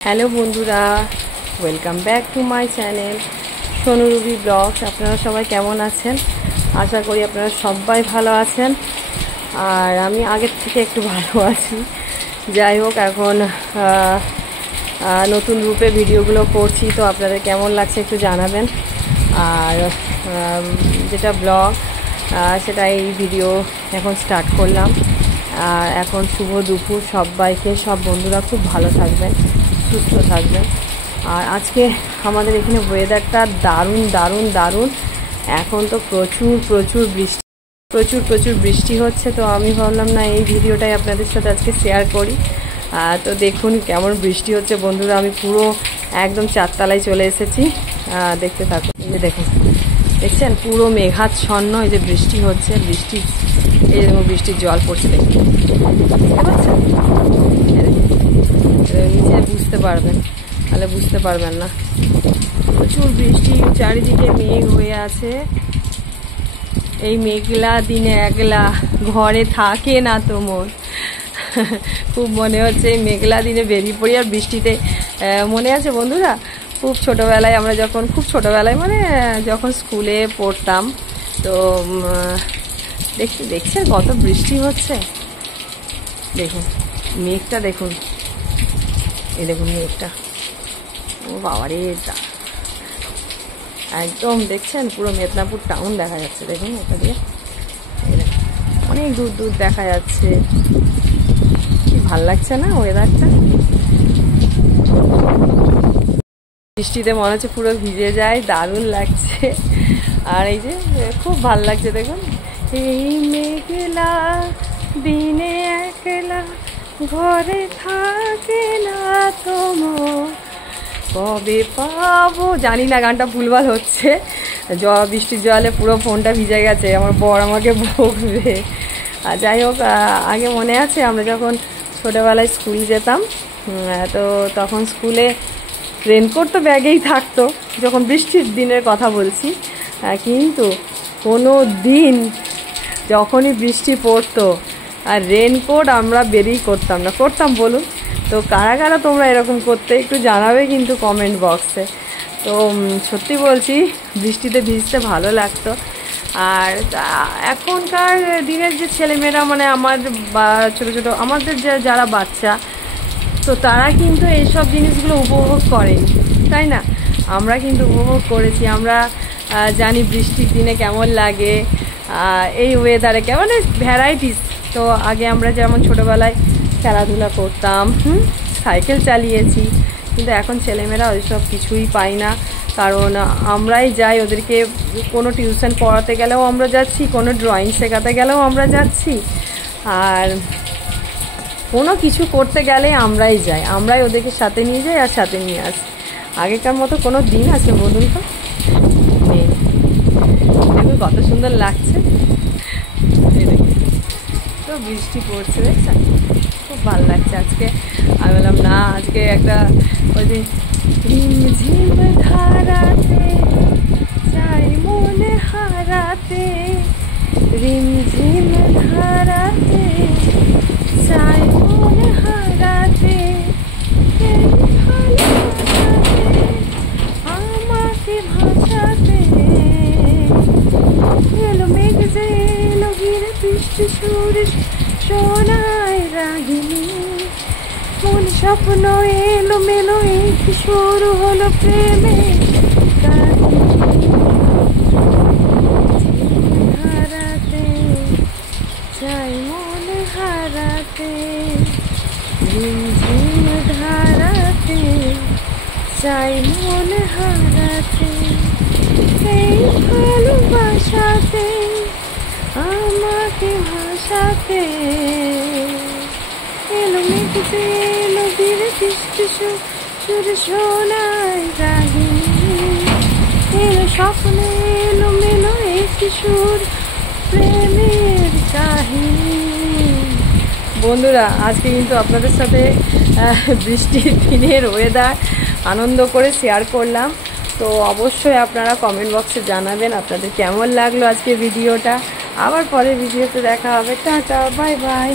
Hello বন্ধুরা, welcome back to my channel Sonu Ruby blogs. আপনারা সবাই কেমন আছেন? আশা করি আপনারা সবাই ভালো আছেন, আর আমি আগের থেকে একটু ভালো আছি। যাই হোক, এখন নতুন রূপে ভিডিওগুলো করছি, তো আপনাদের কেমন লাগছে একটু জানাবেন। আর যেটা ব্লগ সেটা এই ভিডিও এখন স্টার্ট করলাম। আর এখন শুভ দুপুর সবাইকে, সব বন্ধুরা খুব ভালো থাকবেন, সুস্থ থাকবেন। আর আজকে আমাদের এখানে ওয়েদারটা দারুণ দারুণ দারুণ। এখন তো প্রচুর বৃষ্টি হচ্ছে। তো আমি ভাবলাম না, এই ভিডিওটাই আপনাদের সাথে আজকে শেয়ার করি। তো দেখুন কেমন বৃষ্টি হচ্ছে বন্ধুরা। আমি পুরো একদম চারতলায় চলে এসেছি, দেখতে থাকুন। এই যে দেখুন, দেখছেন পুরো মেঘাচ্ছন্ন। এই যে বৃষ্টি হচ্ছে, এই যেমন বৃষ্টির জল পড়ছে, দেখুন, বুঝতে পারছেন? নিচে বুঝতে পারবেন, তাহলে বুঝতে পারবেন না। প্রচুর বৃষ্টি, চারিদিকে মেঘ হয়ে আছে। এই মেঘলা দিনে একলা ঘরে থাকে না তো মন। খুব মনে হচ্ছে এই মেঘলা দিনে বেরিয়ে পড়ি। আর বৃষ্টিতে মনে আছে বন্ধুরা, খুব ছোটোবেলায় আমরা খুব ছোটোবেলায় মানে যখন স্কুলে পড়তাম, তো দেখছেন কত বৃষ্টি হচ্ছে। দেখুন মেঘটা, দেখুন এই দেখুন মেঘটা, ও বাবারে, একদম দেখছেন পুরো মেদিনীপুর টাউন দেখা যাচ্ছে। দেখুন এটা দিয়ে অনেক দূর দূর দেখা যাচ্ছে। কি ভাল লাগছে না ওয়েদারটা? বৃষ্টিতে মনে হচ্ছে পুরো ভিজে যায়, দারুণ লাগছে। আর এই যে খুব ভাল লাগছে, দেখুন। এই মেঘলা দিনে একলা ঘরে থাকে না তোমরা, কবে পাবো জানি না। গানটা ভুলভাল হচ্ছে। বৃষ্টির জলে পুরো ফোনটা ভিজে গেছে, আমার বর আমাকে বকবে। আর যাই হোক, আগে মনে আছে আমরা যখন ছোটোবেলায় স্কুল যেতাম, তো তখন স্কুলে রেনকোট তো ব্যাগেই থাকতো, যখন বৃষ্টির দিনের কথা বলছি। কিন্তু কোনো দিন যখনই বৃষ্টি পড়তো আর রেনকোট আমরা বেরিয়ে করতাম বলুন। তো কারা কারা তোমরা এরকম করতে একটু জানাবে কিন্তু কমেন্ট বক্সে। তো সত্যি বলছি, বৃষ্টিতে ভিজতে ভালো লাগতো। আর এখনকার দিনের যে ছেলেমেয়েরা, মানে আমার ছোটো আমাদের যারা বাচ্চা, তো তারা কিন্তু এইসব জিনিসগুলো উপভোগ করেনি, তাই না? আমরা কিন্তু উপভোগ করেছি। আমরা জানি বৃষ্টির দিনে কেমন লাগে, এই ওয়েদারে কেমন ভ্যারাইটিস। তো আগে আমরা যেমন ছোটোবেলায় খেলাধুলা করতাম, সাইকেল চালিয়েছি, কিন্তু এখন ছেলেমেয়েরা ওইসব কিছুই পাই না। কারণ আমরাই যাই, ওদেরকে কোনো টিউশন পড়াতে গেলেও আমরা যাচ্ছি, কোনো ড্রয়িং শেখাতে গেলেও আমরা যাচ্ছি, আর কোনো কিছু করতে গেলে আমরাই যাই, আমরাই ওদেরকে সাথে নিয়ে যাই আর সাথে নিয়ে আসি। আগেকার মতো কোনো দিন আছে বলুন তো? নেই। দেখুন কত সুন্দর লাগছে। তো বৃষ্টি পড়ছে, দেখছেন, খুব ভালো লাগছে আজকে। আমি বললাম না, আজকে একটা ওই যে ঝিমঝিম ধারাতে চাই মনে হারাতে, রিমঝিম ধারাতে চাই মনে হারাতে, আমাকে ভাষাতে এলো মেঘ যে এলো ঘিরে বৃষ্টি সুরে সোনায় রাগিনী, মন স্বপ্ন এলো মেলো, এই শুরু হলো প্রেমে হারাতে চাই মনে হারাতে, ঝিমঝিম ধারাতে চাই মনে হারাতে, এই ভালোবাসাতে আমাকে ভাষাতে এলো মেঘ যে এলো ঘিরে বৃষ্টি সুরে সোনায় রাগিনী, এলো স্বপ্নে এলো মেলো এই কিশোর প্রেমের কাহিনী। বন্ধুরা, আজকে কিন্তু আপনাদের সাথে বৃষ্টির দিনের ওয়েদার আনন্দ করে শেয়ার করলাম। তো অবশ্যই আপনারা কমেন্ট বক্সে জানাবেন আপনাদের কেমন লাগলো আজকে ভিডিওটা। আবার পরের ভিডিওতে দেখা হবে। Tata, bye bye.